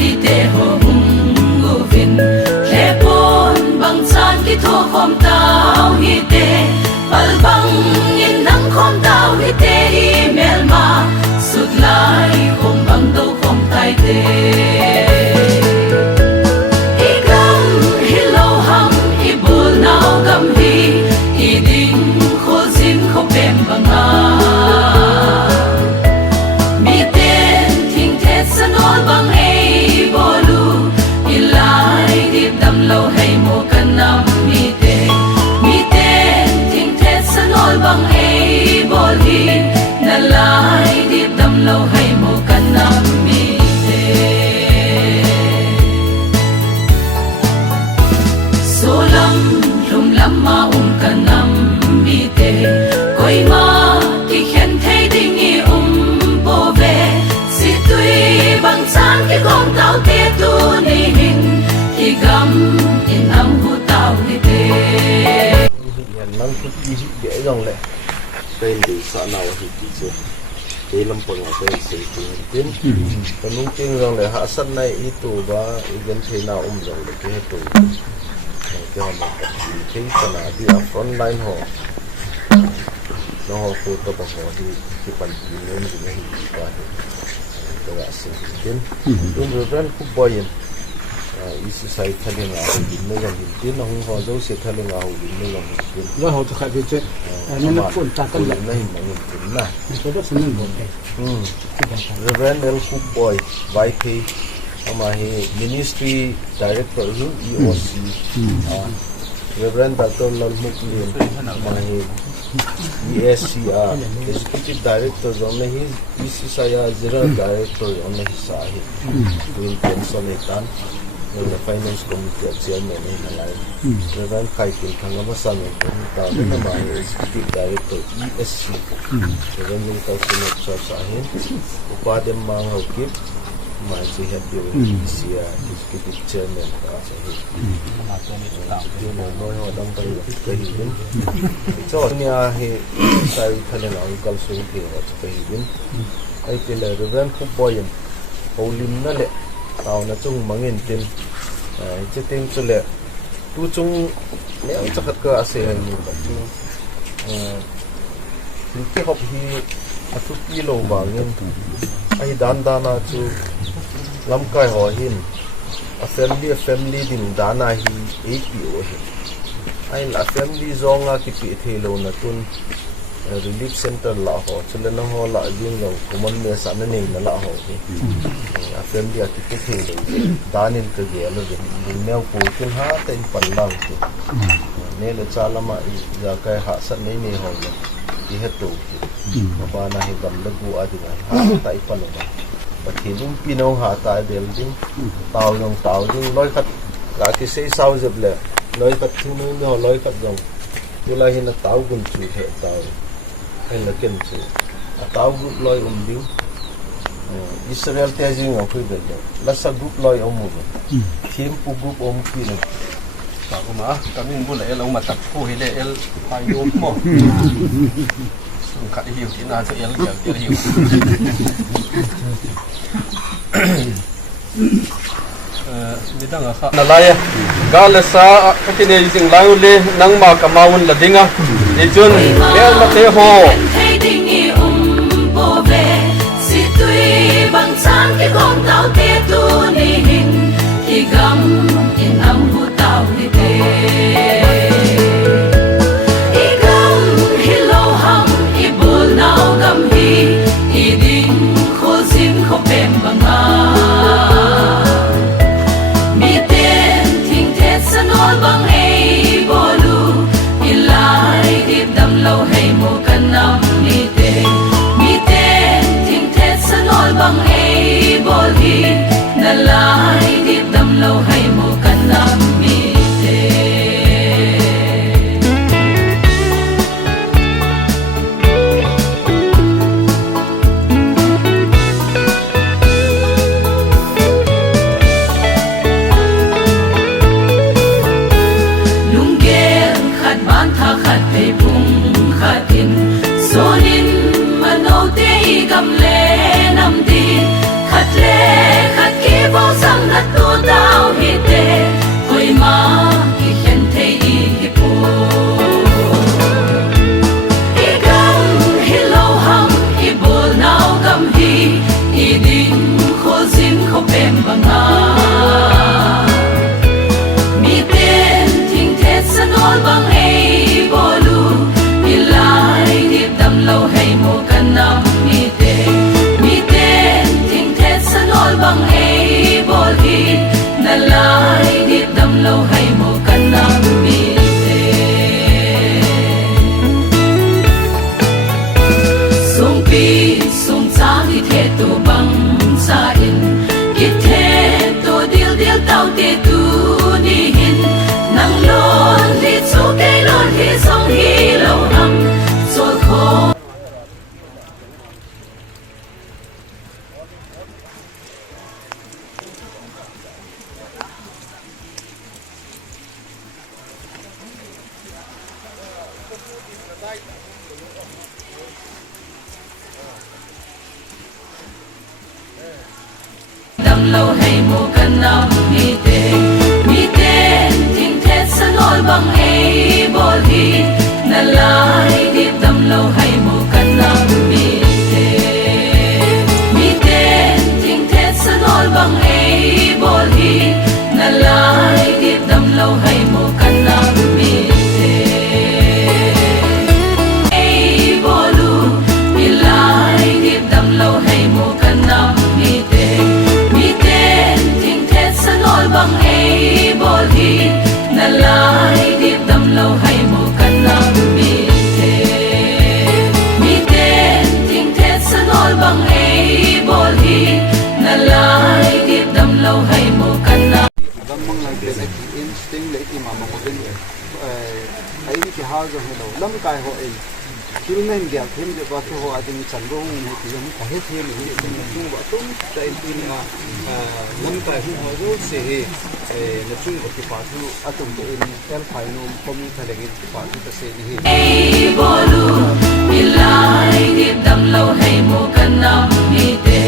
mi te ho hum ngu vin le pon bang chan ki tho khom tao hi te pal bang in nang khom tao hi te hi mel ma sut lai khom bang do khom tai te lâu hay mùa cần năm mi tên thình thét sân ôi bằng ấy bồ đi nà lại điệp đầm lâu hay mùa cần năm mi tên số lắm rung lắm mà cần năm mi tên coi mà thì khen thấy đi nghi bồ về si tuy bằng sáng cái con tao tê tu ni hình thì gam in âm hu tao đi thế nang kut di dễ dòng lệ tên đi sợ nào thì chỉ chưa đi làm phần ở đây sẽ tiến còn lúc tiên dòng lệ hạ sân này ít tù và ý thế nào dòng lệ cái hết tù cho mà thấy phần nào đi ở front line họ nó họ phụ tập họ đi cái phần gì nên gì này qua thì các sẽ tiến đúng rồi rất खूब boy इसी साइड थले ngào दिन में gần दिन nó không có dấu sẽ thale ngào दिन में gần दिन và họ thực hiện việc nên nó cuốn ta cân lại nó hình bằng दिन này cái đó sẽ nên một Reverend El Cook Boy YP ama he Ministry Director hu EOC Reverend Dr. Lal Muklim ama he ESCR Executive Director zone he ICSIA General Director zone he sahi doing consultant the Finance Committee Chairman in Malay. Reverend Kaitil Thangamasan and the Executive Director ESC. Reverend Council of Church Ahin, Upadem Manghokip, my head Executive Chairman. You know, no, don't tell you. So, near he started telling Uncle Sunki what's paying. I tell a Reverend Kuboyan, Holy Nale. Tao na chung mangin tin che ting chule tu chung ne ang chakat ka ase hay mu ka chung ki hop hi atu kilo bangin ai dan dana chu lam kai ho hin a family din dana hi APO hi ai la family zonga ki pi thelo na tun relief center la ho chule na ho la jing lo common me sa na nei na la ho a family ati ke thelo danin ke ge lo ge ne ko kin ha ta in pan lang tu ne le chala ma ya kai ha sa nei nei ho le ki he tu ba na he gam le gu adi na ha ta i pan ba pa thi lum pi no ha ta del ding tao ding loi khat ka ki sei sau jeb le loi khat thu no loi khat jong tu la hin na tao gun chu he tao hay là kiến chứ, tao group lôi ding, Israel thế gì ngọc phi vậy, là sa group lôi mua, team pu group phi này, tao cũng mà, tao nên mua lại ông mà tập phu hay là el phải mua mỏ, khát hiểu thì nào cho el hiểu. Na laya galasa kakine sing laule nang ma kamaun ladinga ejun el mate ho thấy đi nghi bồ về si tuy bằng sáng cái con tao tê tu ni hình thì gam in âm hu tao đi thế i gam hi lo ham i bul nao gam hi i ding khol sin kho pem banga bằng ấy bồ lu ilai điệp đầm lâu hay mùa cần năm dam lo hay mu kan nam mi te ting thet sanol bang ei bol hi na lai dip dam lo hay mu kan nam mi te ting thet sanol bang ei bol hi na lai dip dam lo hay mu kan nam mi ei bolu mi lai dip dam lo hay mu kan nam mi te ting thet sanol bang ei bol hi na lai dip dam lo hay mu kan nam mi te ting thet sanol bang ei bol hi na lai dip dam lo hay mu kan nam dam mang lai ke in sting le ti ma ma ko den ai ni ki ha zo hello lam kai ho ei children gya them je ba ho adin chan ro ni ti yam ka he the ni ni chung ba tum ta in tin na lam kai ho zo se he na chung ba ki pa thu atum to in tel phai no pom tha le ki pa thu ta se ni he ei bolu mi lai dip dam lo hay mu kan nam mi te